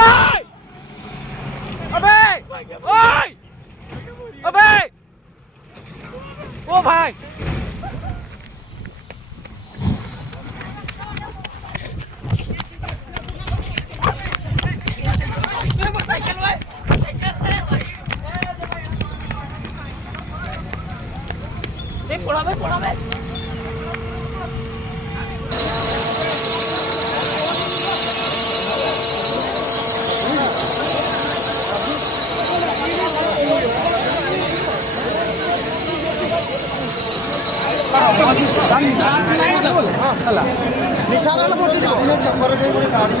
ওই আবে ওই আবে ও ভাই পড়াবে পড়াবে निशाला पहुंचे चक्कर के पूरे गाड़ी